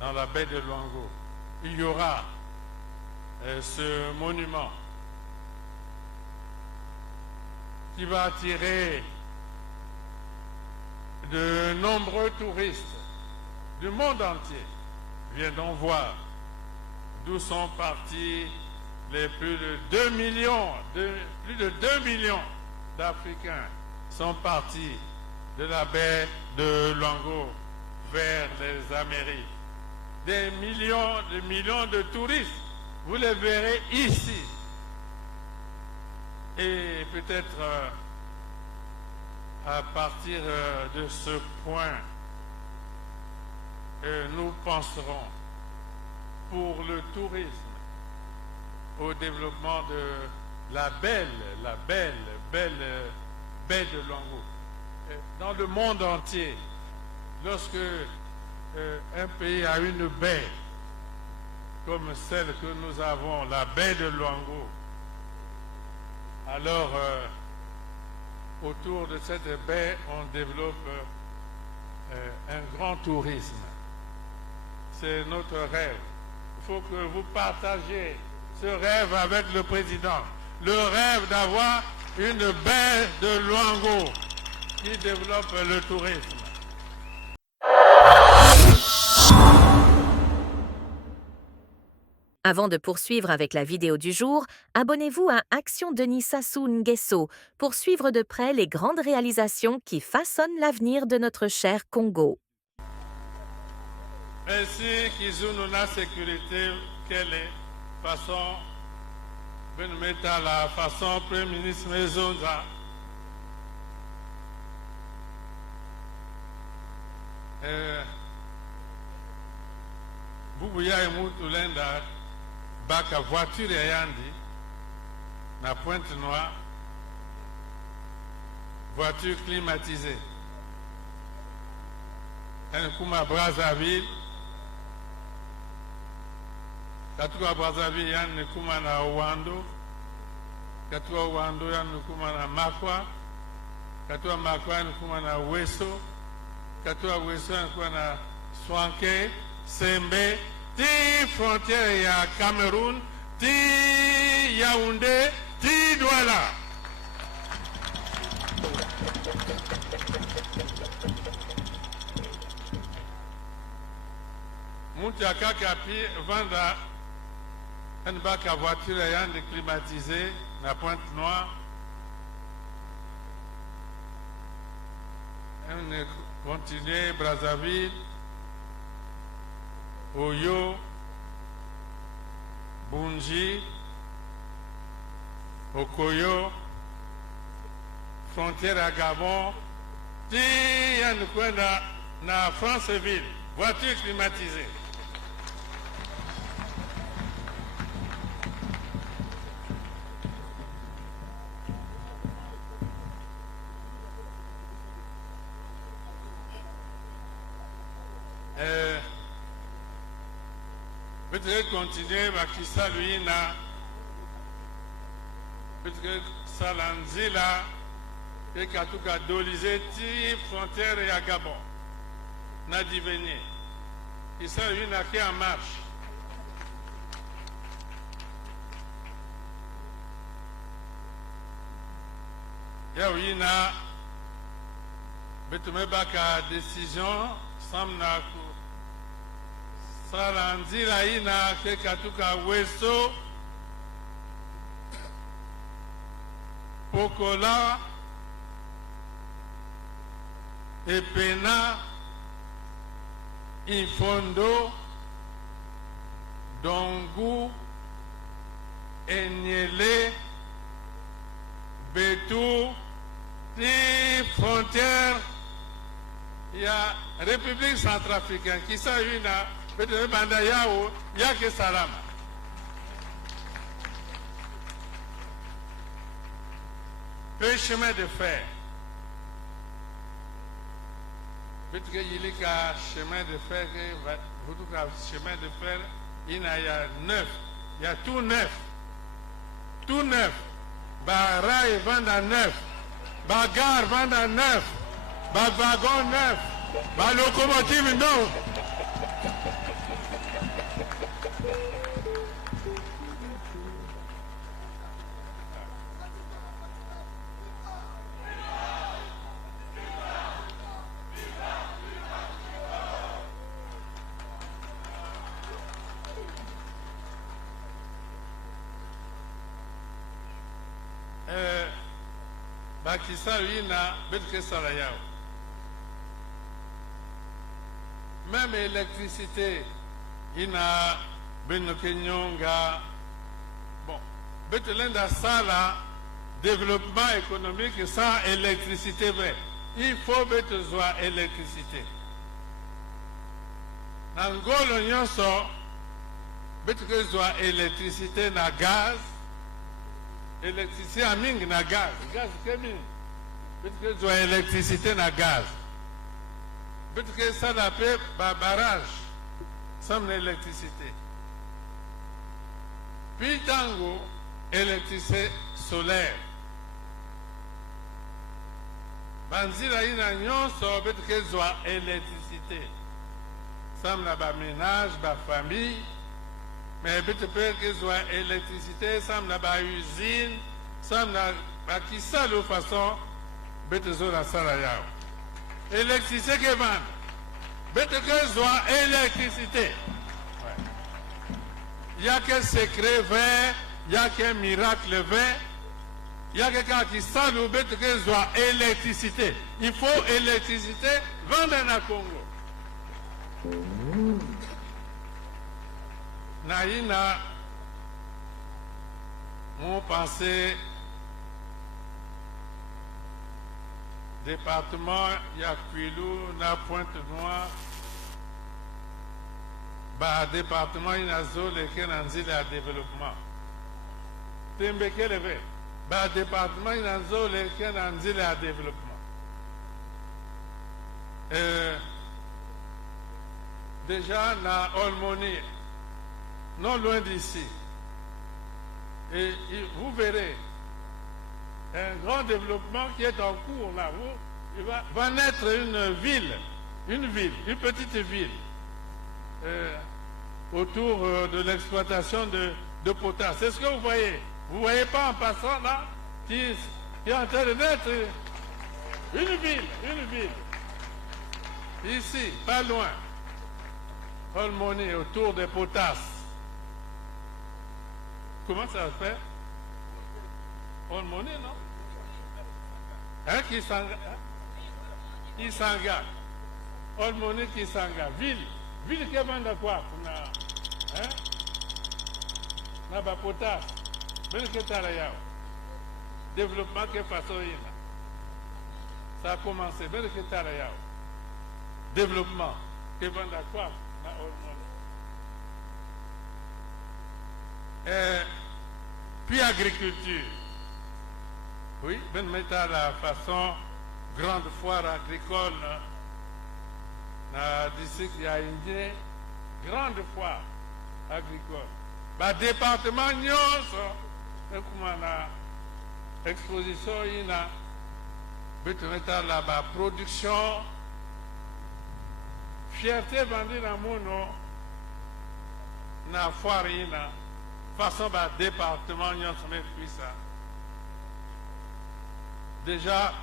dans la baie de Luango, il y aura ce monument qui va attirer de nombreux touristes du monde entier. Viendront voir d'où sont partis les plus de 2 millions, plus de 2 millions d'Africains sont partis de la baie de Luango vers les Amériques. Des millions de touristes, vous les verrez ici. Et peut-être à partir de ce point, nous penserons pour le tourisme au développement de la belle baie de Luango. Dans le monde entier, lorsque un pays a une baie comme celle que nous avons, la baie de Luango, alors autour de cette baie, on développe un grand tourisme. C'est notre rêve. Il faut que vous partagiez ce rêve avec le président. Le rêve d'avoir une baie de Luango qui développe le tourisme. Avant de poursuivre avec la vidéo du jour, abonnez-vous à Action Denis Sassou Nguesso pour suivre de près les grandes réalisations qui façonnent l'avenir de notre cher Congo. Merci Kizunu la sécurité quelle est façon ben mettre à la façon Premier ministre Mezonza. Bubuya Emutulenda baka voiture ya yandi na Pointe Noire, voiture climatisée. En kuma Brazzaville, katuka Brazzaville yan kuma na Ouando, katuka Ouando yan kuma na Makwa, katuka Makwa yan kuma na Weso, katuka Weso yan kuma na Swanke, Sembe, ti frontière ya Cameroun, ti Yaoundé, ti Douala. Moutia Kakapi vendre un bac à voiture ayant climatisé la Pointe Noire. On continue Brazzaville, Oyo, Bunji, Okoyo, frontière à Gabon, ti yan kwenda na Franceville, voiture climatisée. Peut-être continuer à qui salue na peut-être Salanzila et Katuka Dolizé ti frontière et à Gabon n'a divenu qui salue na qui en marche. Yawina betume baka décision semble na Salanzila ina ke Katuka Weso Pokola Epena Infondo Dongu Enyele Betou ti frontière il y a République centrafricaine qui sont une peut-être banda yao yake salama. Le chemin de fer. Peut-être qu'il y a chemin de fer, chemin de fer, il y a neuf, il y a tout neuf. Tout neuf. Bah rail vend à neuf. Bah gare vend à neuf. Bah wagon neuf. Bah locomotive non. bakisa ina betke salayao. Même l'électricité, ina benokenyonga. Bon, betelenda sala développement économique sans électricité vrai. Il faut besoin électricité. Nangolo nyonso besoin électricité na gaz. Électricité à ming na gaz. Gaz kemi. Besoin électricité na gaz. Besoin ça l'appelle barrage sans électricité. Puis tango électricité solaire. Banzila ina nyonso besoin électricité. Sam na ba ménage, ba famille, mais besoin électricité, sam na ba usine, sam na ba kisa de façon besoin la sala yao. Électricité que vend. Besoin électricité. Il y a qu'un secret vert, il y a qu'un miracle vert, il y a quelqu'un qui sait le besoin électricité. Il faut électricité vendre à Congo. Naïna, mon pensée, département Yakwilou, na Pointe-Noire, bah département Inazo, lequel en dit le développement. Tembeke levé, bah département Inazo, lequel en dit le développement. Déjà, na Olmoni, non loin d'ici. Et vous verrez un grand développement qui est en cours là. Il va naître une petite ville autour de l'exploitation de potasse. C'est ce que vous voyez. Vous ne voyez pas en passant là qui est en train de naître une ville. Ici, pas loin. Olmoni, autour des potasses. Comment ça se fait? Olmoni, non? Hein, Kisanga. Olmoni, Kisanga. Ville qui est de quoi? Hein? Na ba potasse. Ben que talayao. Développement que façon ina. Ça a commencé. Ben que talayao. Développement que de quoi? Puis agriculture. Oui, ben mettre à la façon grande foire agricole d'ici qu'il y a une grande foire agricole. Bah département nyonso comme la exposition ina ben mettre à la production fierté vendue dans mon nom na foire ina façon bah département nyonso mais puis ça. Déjà,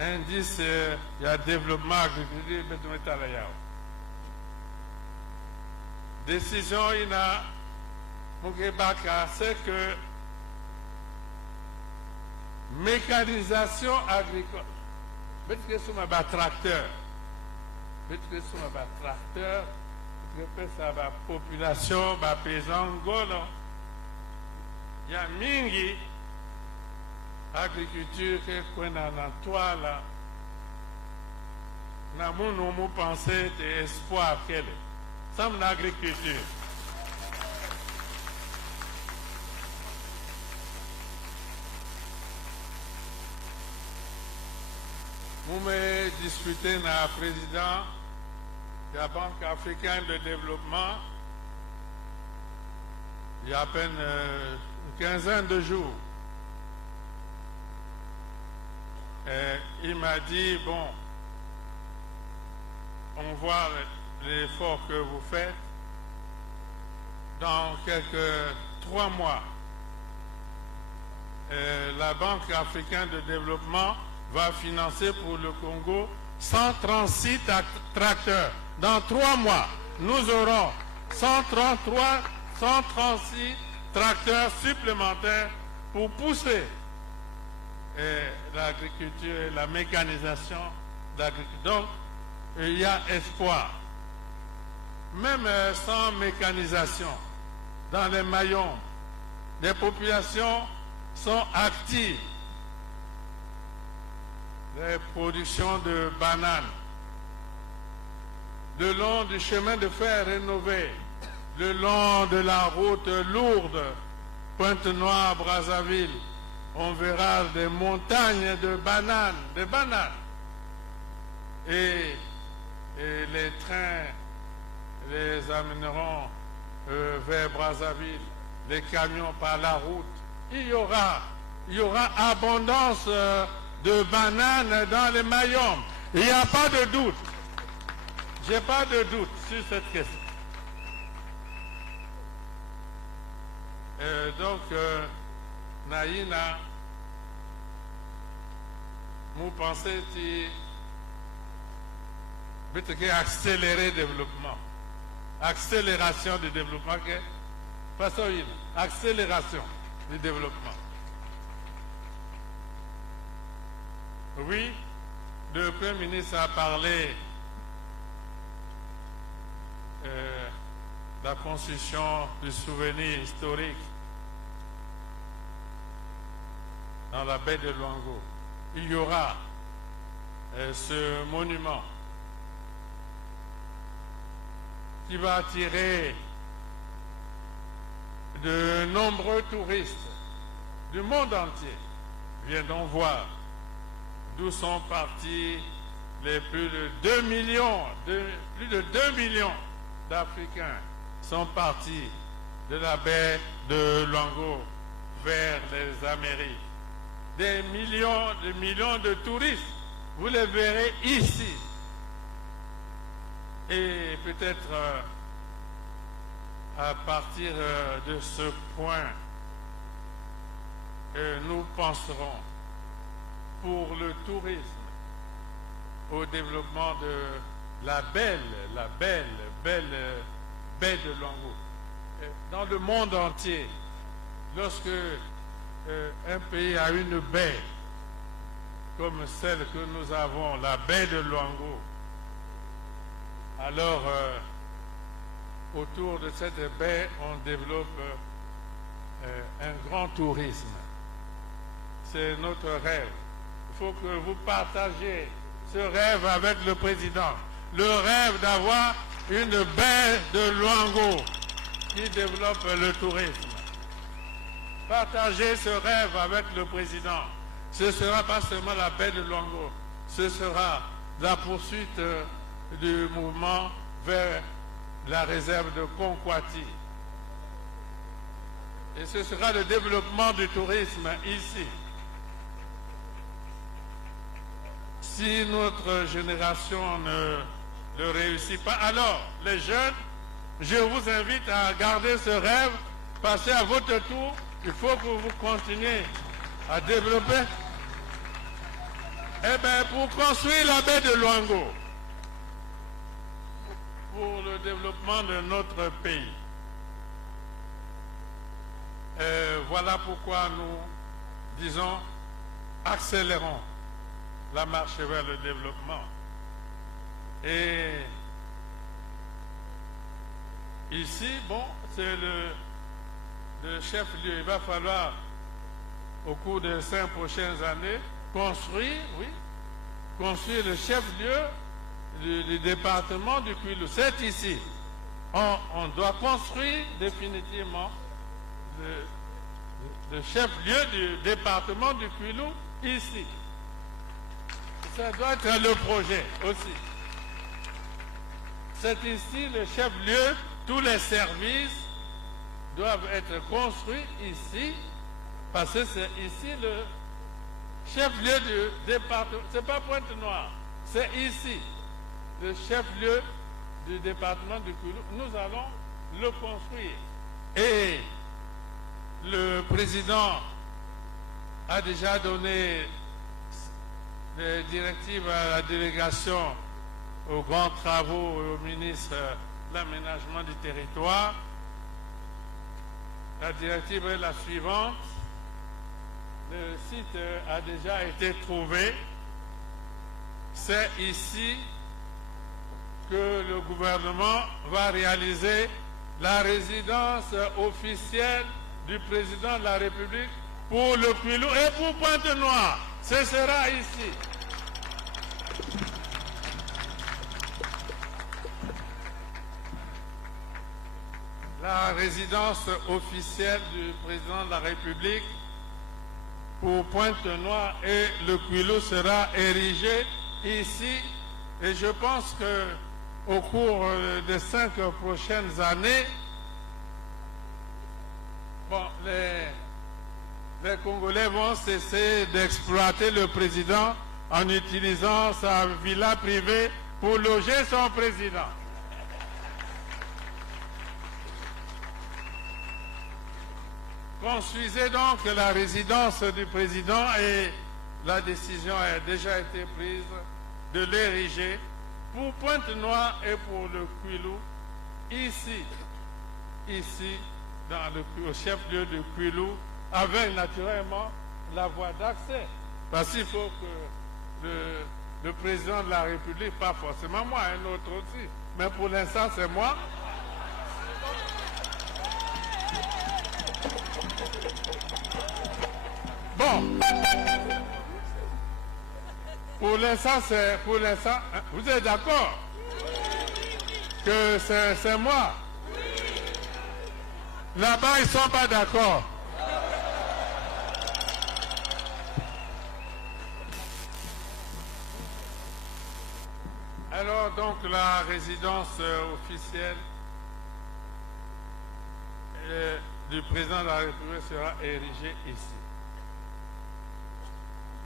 indice, il y a développement agriculture, décision, il y a c'est que mécanisation agricole, que c'est un tracteur, la population, la paysan, il y a mingi. Agriculture que qu'on a dans toi là, n'a mon pensée de espoir qu'elle est. Ça l'agriculture. Vous me discutez avec le président de la Banque africaine de développement il y a à peine une quinzaine de jours. Il m'a dit, bon, on voit l'effort que vous faites. Dans quelques 3 mois, la Banque africaine de développement va financer pour le Congo 136 tracteurs. Dans 3 mois, nous aurons 136 tracteurs supplémentaires pour pousser l'agriculture et la mécanisation de l'agriculture. Donc, il y a espoir. Même sans mécanisation, dans les maillons, les populations sont actives. Les productions de bananes, le long du chemin de fer rénové, le long de la route lourde, Pointe-Noire-Brazzaville, on verra des montagnes de bananes, Et les trains les amèneront vers Brazzaville, les camions par la route. Il y aura abondance de bananes dans les Mayombe. Il n'y a pas de doute. J'ai pas de doute sur cette question. Donc, Naïna, vous pensez que accélérer le développement, accélération du développement, accélération du développement. Oui, le Premier ministre a parlé de la construction du souvenir historique dans la baie de Luango. Il y aura ce monument qui va attirer de nombreux touristes du monde entier. Viendront voir d'où sont partis les plus de 2 millions d'Africains sont partis de la baie de Luango vers les Amériques. Des millions de touristes, vous les verrez ici. Et peut-être à partir de ce point, nous penserons pour le tourisme au développement de la belle baie de Luango. Dans le monde entier, lorsque un pays a une baie comme celle que nous avons, la baie de Luango, alors autour de cette baie, on développe un grand tourisme. C'est notre rêve. Il faut que vous partagiez ce rêve avec le président. Le rêve d'avoir une baie de Luango qui développe le tourisme. Partagez ce rêve avec le président. Ce ne sera pas seulement la baie de Luango, ce sera la poursuite du mouvement vers la réserve de Konkwati. Et ce sera le développement du tourisme ici. Si notre génération ne le réussit pas, alors les jeunes, je vous invite à garder ce rêve, passer à votre tour. Il faut que vous continuiez à développer. Eh bien, pour construire la baie de Luango, pour le développement de notre pays. Voilà pourquoi nous disons accélérons la marche vers le développement. Et ici, bon, c'est le chef-lieu. Il va falloir, au cours des 5 prochaines années, construire le chef-lieu du département du Kwilu. C'est ici. On doit construire définitivement le chef-lieu du département du Kwilu ici. Ça doit être le projet aussi. C'est ici le chef-lieu. Tous les services doivent être construits ici, parce que c'est ici le chef-lieu du département. C'est pas Pointe-Noire, c'est ici le chef-lieu du département du Kwilu. Nous allons le construire. Et le président a déjà donné des directives à la délégation aux grands travaux et au ministre de l'aménagement du territoire. La directive est la suivante. le site a déjà été trouvé. C'est ici que le gouvernement va réaliser la résidence officielle du président de la République pour le Kouilou et pour Pointe-Noire. Ce sera ici. La résidence officielle du président de la République pour Pointe-Noire et le Kouilou sera érigée ici. Et je pense qu'au cours des 5 prochaines années, bon, les Congolais vont cesser d'exploiter le président en utilisant sa villa privée pour loger son président. Construisez donc la résidence du président et la décision a déjà été prise de l'ériger pour Pointe-Noire et pour le Kouilou, ici, au chef-lieu de Kouilou, avec naturellement la voie d'accès. Parce qu'il faut que le président de la République, pas forcément moi, un autre aussi, mais pour l'instant c'est moi. Bon, pour l'instant, vous êtes d'accord que c'est moi? Là-bas, ils ne sont pas d'accord. Alors, donc, la résidence officielle du président de la République sera érigée ici.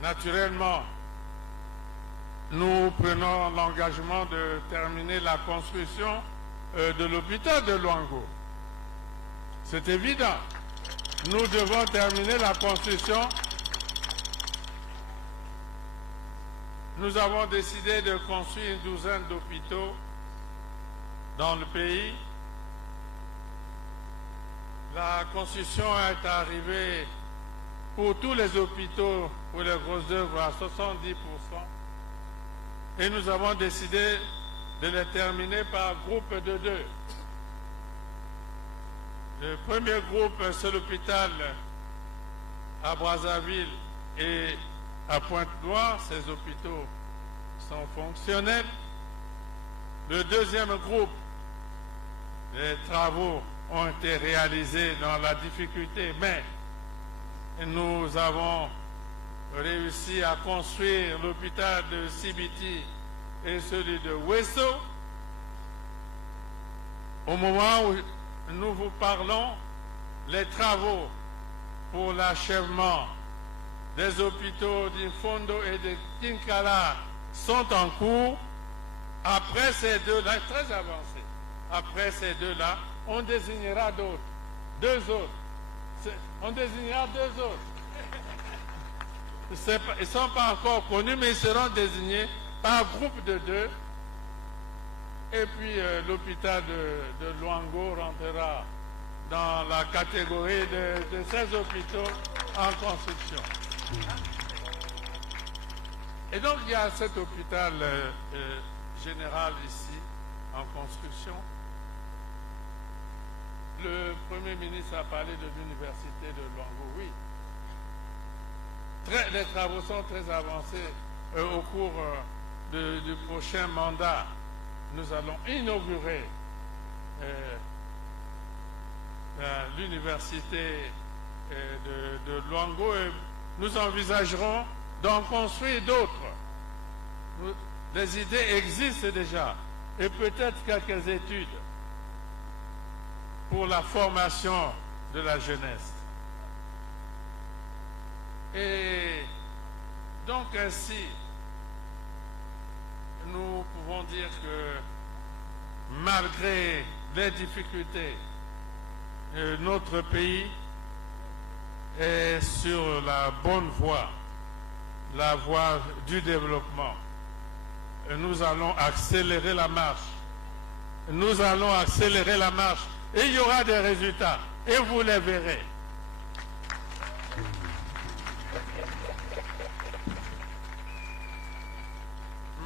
Naturellement, nous prenons l'engagement de terminer la construction de l'hôpital de Luango. C'est évident. Nous devons terminer la construction. Nous avons décidé de construire une douzaine d'hôpitaux dans le pays. La construction est arrivée pour tous les hôpitaux, pour les grosses œuvres, à 70%. Et nous avons décidé de les terminer par groupe de 2. Le premier groupe, c'est l'hôpital à Brazzaville et à Pointe-Noire. Ces hôpitaux sont fonctionnels. Le deuxième groupe, les travaux ont été réalisés dans la difficulté, mais nous avons réussi à construire l'hôpital de Sibiti et celui de Wesso. Au moment où nous vous parlons, les travaux pour l'achèvement des hôpitaux d'Infondo et de Kinkala sont en cours. Après ces deux-là, très avancés, après ces deux-là, on désignera d'autres, 2 autres. On désignera 2 autres. Ils ne sont pas encore connus, mais ils seront désignés par groupe de 2. Et puis l'hôpital de Luango rentrera dans la catégorie de ces hôpitaux en construction. Et donc il y a cet hôpital général ici en construction. Le Premier ministre a parlé de l'université de Luango, oui. Les travaux sont très avancés au cours du prochain mandat. Nous allons inaugurer l'université de Luango et nous envisagerons d'en construire d'autres. Les idées existent déjà et peut-être quelques études pour la formation de la jeunesse. Et donc ainsi, nous pouvons dire que malgré les difficultés, notre pays est sur la bonne voie, la voie du développement. Et nous allons accélérer la marche. Nous allons accélérer la marche. Et il y aura des résultats. Et vous les verrez.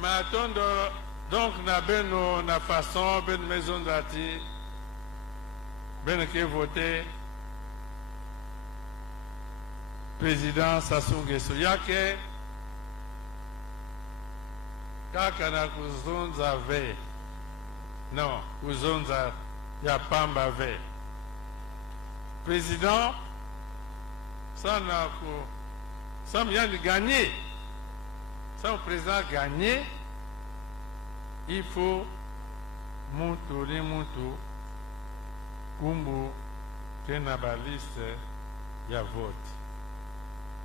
Matondo, donc, na beno na façon, ben maison d'ati, ben qui voté, président Sassou Nguesso. Yake, kakana kuzunza ve, non, kuzunza ya pamba ve. Président, ça n'a pas, ça vient de gagner. Ça, le président gagner, il faut monter, kumbu, tena baliste, ya vote.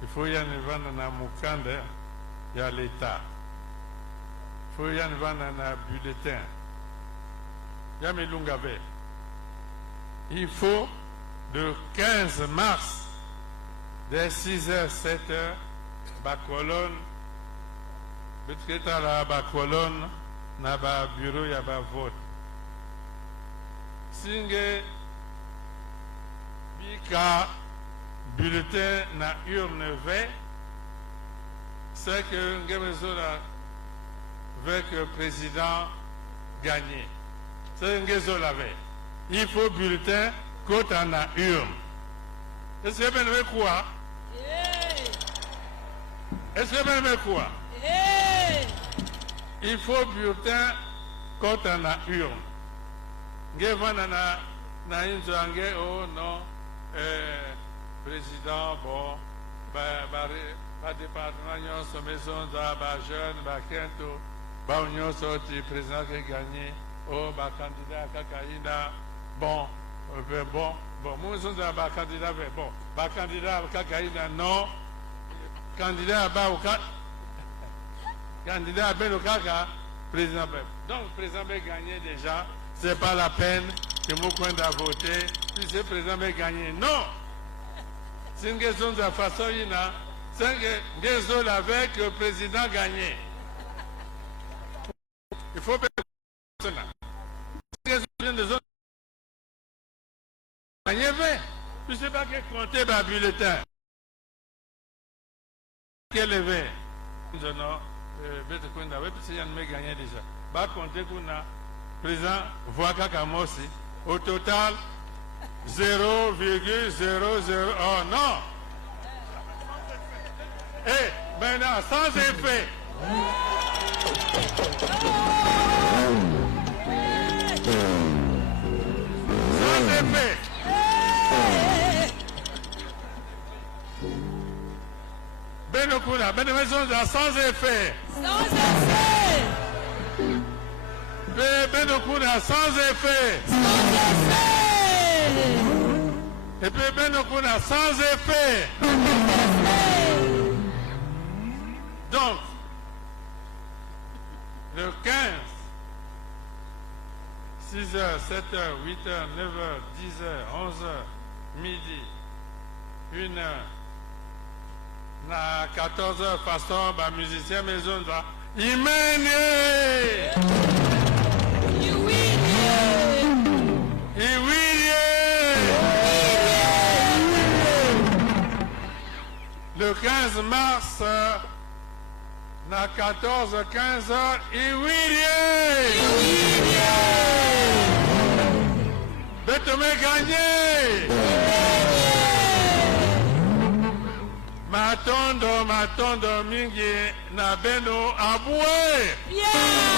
Il faut y aller vendre na mukanda, ya l'État. Il faut y aller vendre na bulletin. Ya melungabe. Il faut, le 15 mars, dès 6h, 7h, ba colonne, betketa ba colonne, na ba bureau ya ba vote. Singe bika bulletin na urne V, c'est que Ngemezola veut que le président gagne. C'est Ngemezola veut. Il faut bulletin quand on a urne. Est-ce que vous avez quoi? Est-ce que vous avez quoi? Il faut bulletin quand on a urne. Ngevana na inzange oh non président bon ba département nyonso maison za ba jeune ba kento ba nyonso ti président qui gagné oh ba candidat kakaina bon maison za ba candidat bon ba candidat kakaina non candidat ba au candidat ben au kaka président donc président va gagner déjà. Ce n'est pas la peine que Moukouenda a voté, si ce président va gagner. Non! C'est une question de la façon, c'est une question avec le président gagné. Il faut bien que cela. C'est une question de zone. Gagné 20. Je ne sais pas quel compter le bulletin. Quel est 20? Non, Moukouenda, parce qu'il y a gagné déjà. Pas compter qu'on a. Président Voaka-Kamosi, au total 0,00. Oh non! Eh, maintenant, sans effet. Sans effet. Benokuna, Benemaison, sans effet. Sans effet. Benokuna sans effet. Sans effet. Et puis Benokuna sans effet. Donc, le 15, 6h, 7h, 8h, 9h, 10h, 11h, midi, 1h, na 14h, façon, bah, musicien maison, là, Imene! Le 15 mars, na 14-15 heures, Betome gagné! Matondo mingi na beno aboué! Yeah!